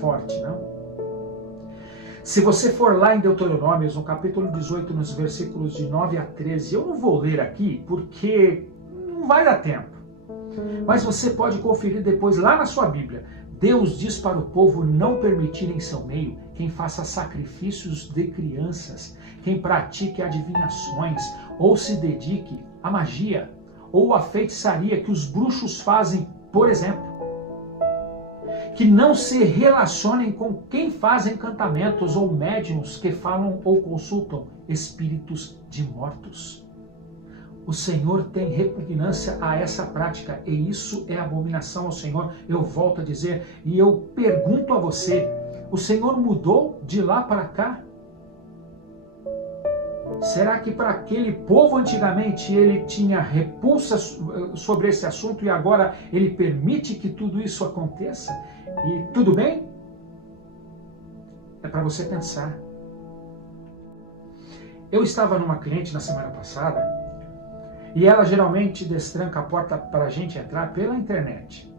forte, não? Se você for lá em Deuteronômios, no capítulo 18, nos versículos de 9 a 13, eu não vou ler aqui porque não vai dar tempo. Mas você pode conferir depois lá na sua Bíblia. Deus diz para o povo não permitir em seu meio quem faça sacrifícios de crianças, quem pratique adivinhações, ou se dedique à magia, ou à feitiçaria que os bruxos fazem, por exemplo. Que não se relacionem com quem faz encantamentos ou médiuns que falam ou consultam espíritos de mortos. O Senhor tem repugnância a essa prática e isso é abominação ao Senhor. Eu volto a dizer e eu pergunto a você, o Senhor mudou de lá para cá? Será que para aquele povo antigamente ele tinha repulsa sobre esse assunto e agora ele permite que tudo isso aconteça? E tudo bem? É para você pensar. Eu estava numa cliente na semana passada e ela geralmente destranca a porta para a gente entrar pela internet.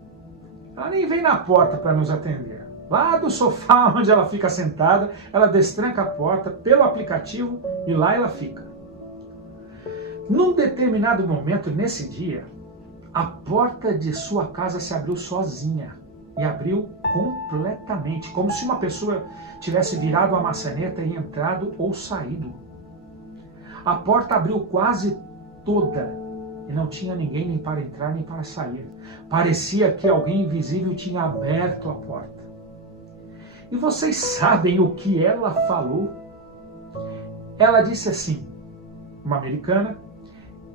Ela nem vem na porta para nos atender. Lá do sofá onde ela fica sentada, ela destranca a porta pelo aplicativo e lá ela fica. Num determinado momento, nesse dia, a porta de sua casa se abriu sozinha. E abriu completamente, como se uma pessoa tivesse virado a maçaneta e entrado ou saído. A porta abriu quase toda e não tinha ninguém nem para entrar nem para sair. Parecia que alguém invisível tinha aberto a porta. E vocês sabem o que ela falou? Ela disse assim, uma americana,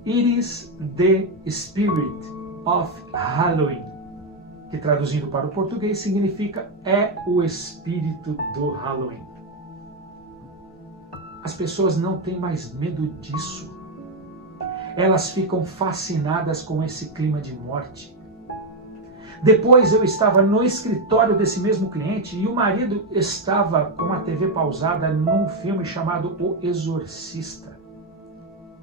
"It is the spirit of Halloween", que traduzindo para o português significa "é o espírito do Halloween". As pessoas não têm mais medo disso. Elas ficam fascinadas com esse clima de morte. Depois eu estava no escritório desse mesmo cliente e o marido estava com a TV pausada num filme chamado O Exorcista.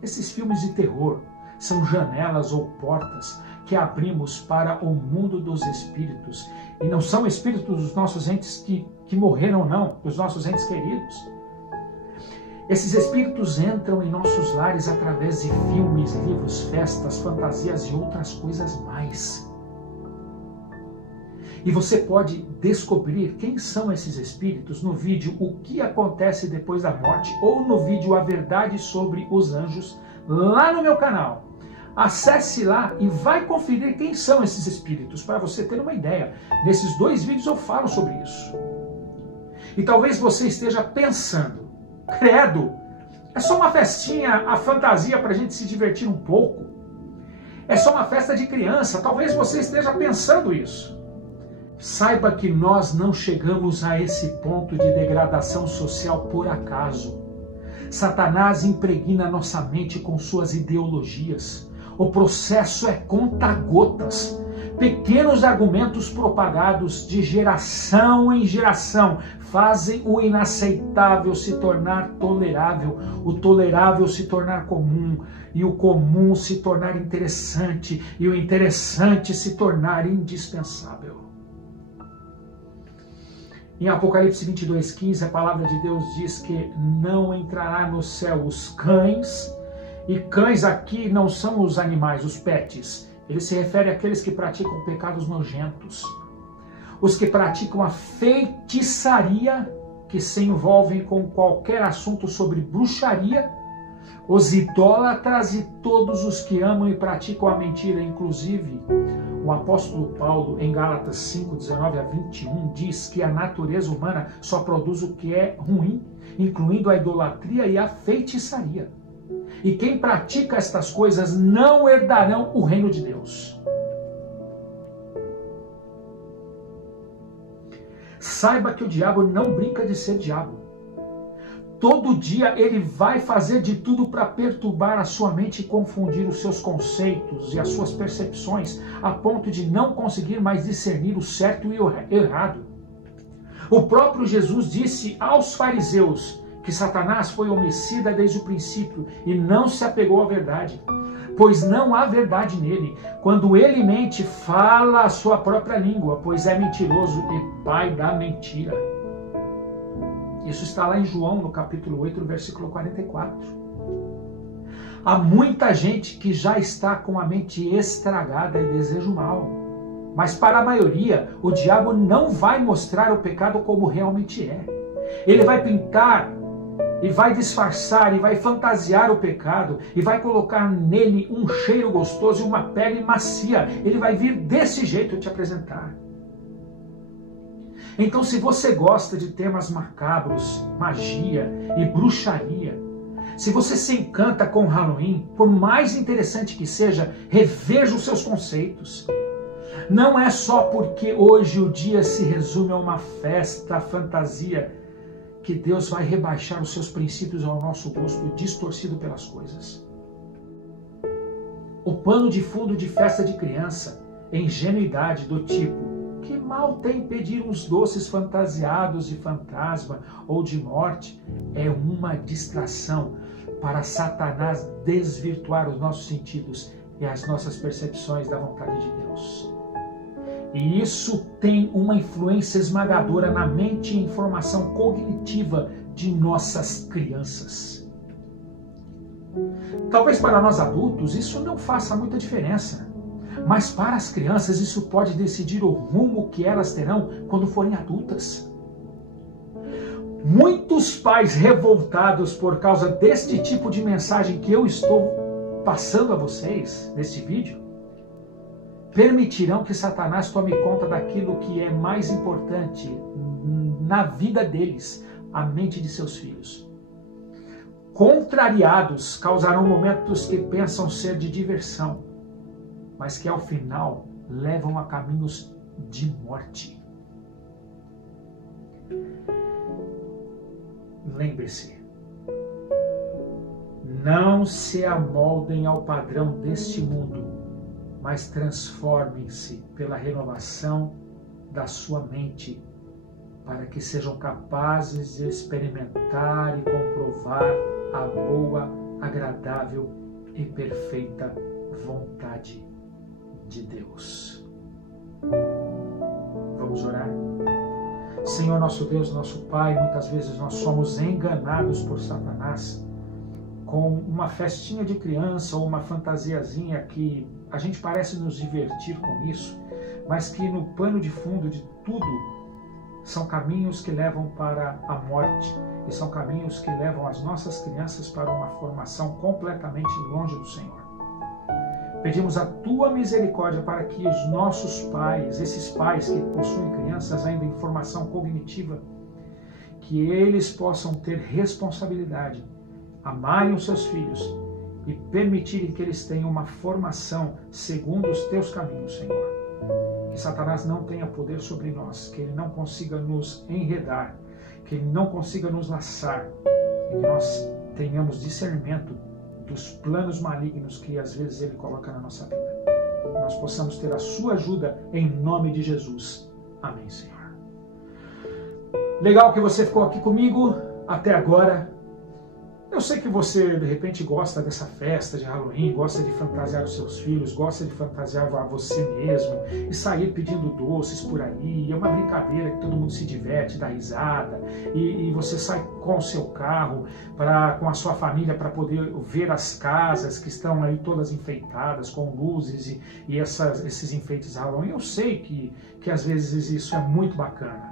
Esses filmes de terror são janelas ou portas que abrimos para o mundo dos espíritos. E não são espíritos dos nossos entes que morreram, não, dos nossos entes queridos. Esses espíritos entram em nossos lares através de filmes, livros, festas, fantasias e outras coisas mais. E você pode descobrir quem são esses espíritos no vídeo O que acontece depois da morte ou no vídeo A Verdade sobre os Anjos, lá no meu canal. Acesse lá e vai conferir quem são esses espíritos, para você ter uma ideia. Nesses 2 vídeos eu falo sobre isso. E talvez você esteja pensando, credo, é só uma festinha, a fantasia para a gente se divertir um pouco. É só uma festa de criança, talvez você esteja pensando isso. Saiba que nós não chegamos a esse ponto de degradação social por acaso. Satanás impregna nossa mente com suas ideologias. O processo é conta-gotas. Pequenos argumentos propagados de geração em geração fazem o inaceitável se tornar tolerável, o tolerável se tornar comum, e o comum se tornar interessante, e o interessante se tornar indispensável. Em Apocalipse 22:15, a palavra de Deus diz que não entrará no céu os cães, e cães aqui não são os animais, os pets. Ele se refere àqueles que praticam pecados nojentos. Os que praticam a feitiçaria, que se envolvem com qualquer assunto sobre bruxaria, os idólatras e todos os que amam e praticam a mentira. Inclusive, o apóstolo Paulo, em Gálatas 5:19-21, diz que a natureza humana só produz o que é ruim, incluindo a idolatria e a feitiçaria. E quem pratica estas coisas não herdarão o reino de Deus. Saiba que o diabo não brinca de ser diabo. Todo dia ele vai fazer de tudo para perturbar a sua mente e confundir os seus conceitos e as suas percepções, a ponto de não conseguir mais discernir o certo e o errado. O próprio Jesus disse aos fariseus que Satanás foi homicida desde o princípio e não se apegou à verdade. pois não há verdade nele. Quando ele mente, fala a sua própria língua, pois é mentiroso e pai da mentira. Isso está lá em João, no capítulo 8, no versículo 44. Há muita gente que já está com a mente estragada e deseja o mal. Mas para a maioria, o diabo não vai mostrar o pecado como realmente é. Ele vai pintar e vai disfarçar e vai fantasiar o pecado e vai colocar nele um cheiro gostoso e uma pele macia. Ele vai vir desse jeito te apresentar. Então, se você gosta de temas macabros, magia e bruxaria, se você se encanta com Halloween, por mais interessante que seja, reveja os seus conceitos. Não é só porque hoje o dia se resume a uma festa, fantasia, que Deus vai rebaixar os seus princípios ao nosso gosto, distorcido pelas coisas. O pano de fundo de festa de criança é ingenuidade do tipo: que mal tem pedir uns doces fantasiados de fantasma ou de morte? É uma distração para Satanás desvirtuar os nossos sentidos e as nossas percepções da vontade de Deus. E isso tem uma influência esmagadora na mente e informação cognitiva de nossas crianças. Talvez para nós adultos isso não faça muita diferença, mas para as crianças isso pode decidir o rumo que elas terão quando forem adultas. Muitos pais revoltados por causa deste tipo de mensagem que eu estou passando a vocês neste vídeo, permitirão que Satanás tome conta daquilo que é mais importante na vida deles, a mente de seus filhos. Contrariados, causarão momentos que pensam ser de diversão, mas que ao final levam a caminhos de morte. Lembre-se, não se amoldem ao padrão deste mundo, mas transformem-se pela renovação da sua mente, para que sejam capazes de experimentar e comprovar a boa, agradável e perfeita vontade de Deus. Vamos orar? Senhor, nosso Deus, nosso Pai, muitas vezes nós somos enganados por Satanás com uma festinha de criança ou uma fantasiazinha que a gente parece nos divertir com isso, mas que no pano de fundo de tudo são caminhos que levam para a morte e são caminhos que levam as nossas crianças para uma formação completamente longe do Senhor. Pedimos a Tua misericórdia para que os nossos pais, esses pais que possuem crianças ainda em formação cognitiva, que eles possam ter responsabilidade, amarem os seus filhos e permitirem que eles tenham uma formação segundo os Teus caminhos, Senhor. Que Satanás não tenha poder sobre nós, que ele não consiga nos enredar, que ele não consiga nos laçar, e que nós tenhamos discernimento dos planos malignos que às vezes ele coloca na nossa vida. Que nós possamos ter a sua ajuda em nome de Jesus. Amém, Senhor. Legal que você ficou aqui comigo até agora. Eu sei que você, de repente, gosta dessa festa de Halloween, gosta de fantasiar os seus filhos, gosta de fantasiar a você mesmo e sair pedindo doces por aí. É uma brincadeira que todo mundo se diverte, dá risada, e você sai com o seu carro, com a sua família, para poder ver as casas que estão aí todas enfeitadas com luzes e esses enfeites Halloween. Eu sei que às vezes isso é muito bacana.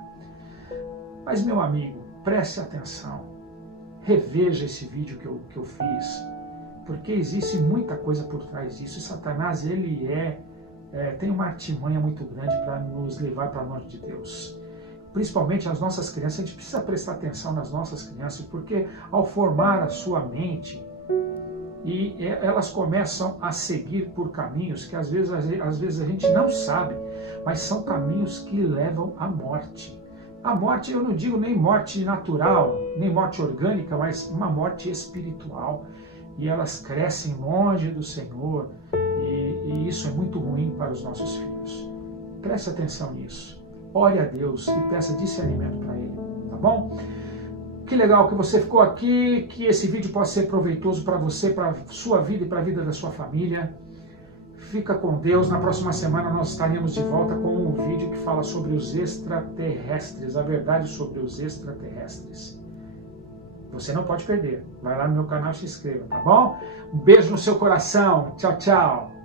Mas, meu amigo, preste atenção. Reveja esse vídeo que eu fiz, porque existe muita coisa por trás disso. E Satanás, ele tem uma artimanha muito grande para nos levar para longe de Deus. Principalmente as nossas crianças, a gente precisa prestar atenção nas nossas crianças, porque ao formar a sua mente, elas começam a seguir por caminhos que às vezes a gente não sabe, mas são caminhos que levam à morte. A morte, eu não digo nem morte natural, nem morte orgânica, mas uma morte espiritual. E elas crescem longe do Senhor, e isso é muito ruim para os nossos filhos. Preste atenção nisso. Ore a Deus e peça discernimento para Ele, tá bom? Que legal que você ficou aqui, que esse vídeo possa ser proveitoso para você, para a sua vida e para a vida da sua família. Fica com Deus. Na próxima semana nós estaremos de volta com um vídeo que fala sobre os extraterrestres, a verdade sobre os extraterrestres. Você não pode perder. Vai lá no meu canal e se inscreva, tá bom? Um beijo no seu coração. Tchau, tchau.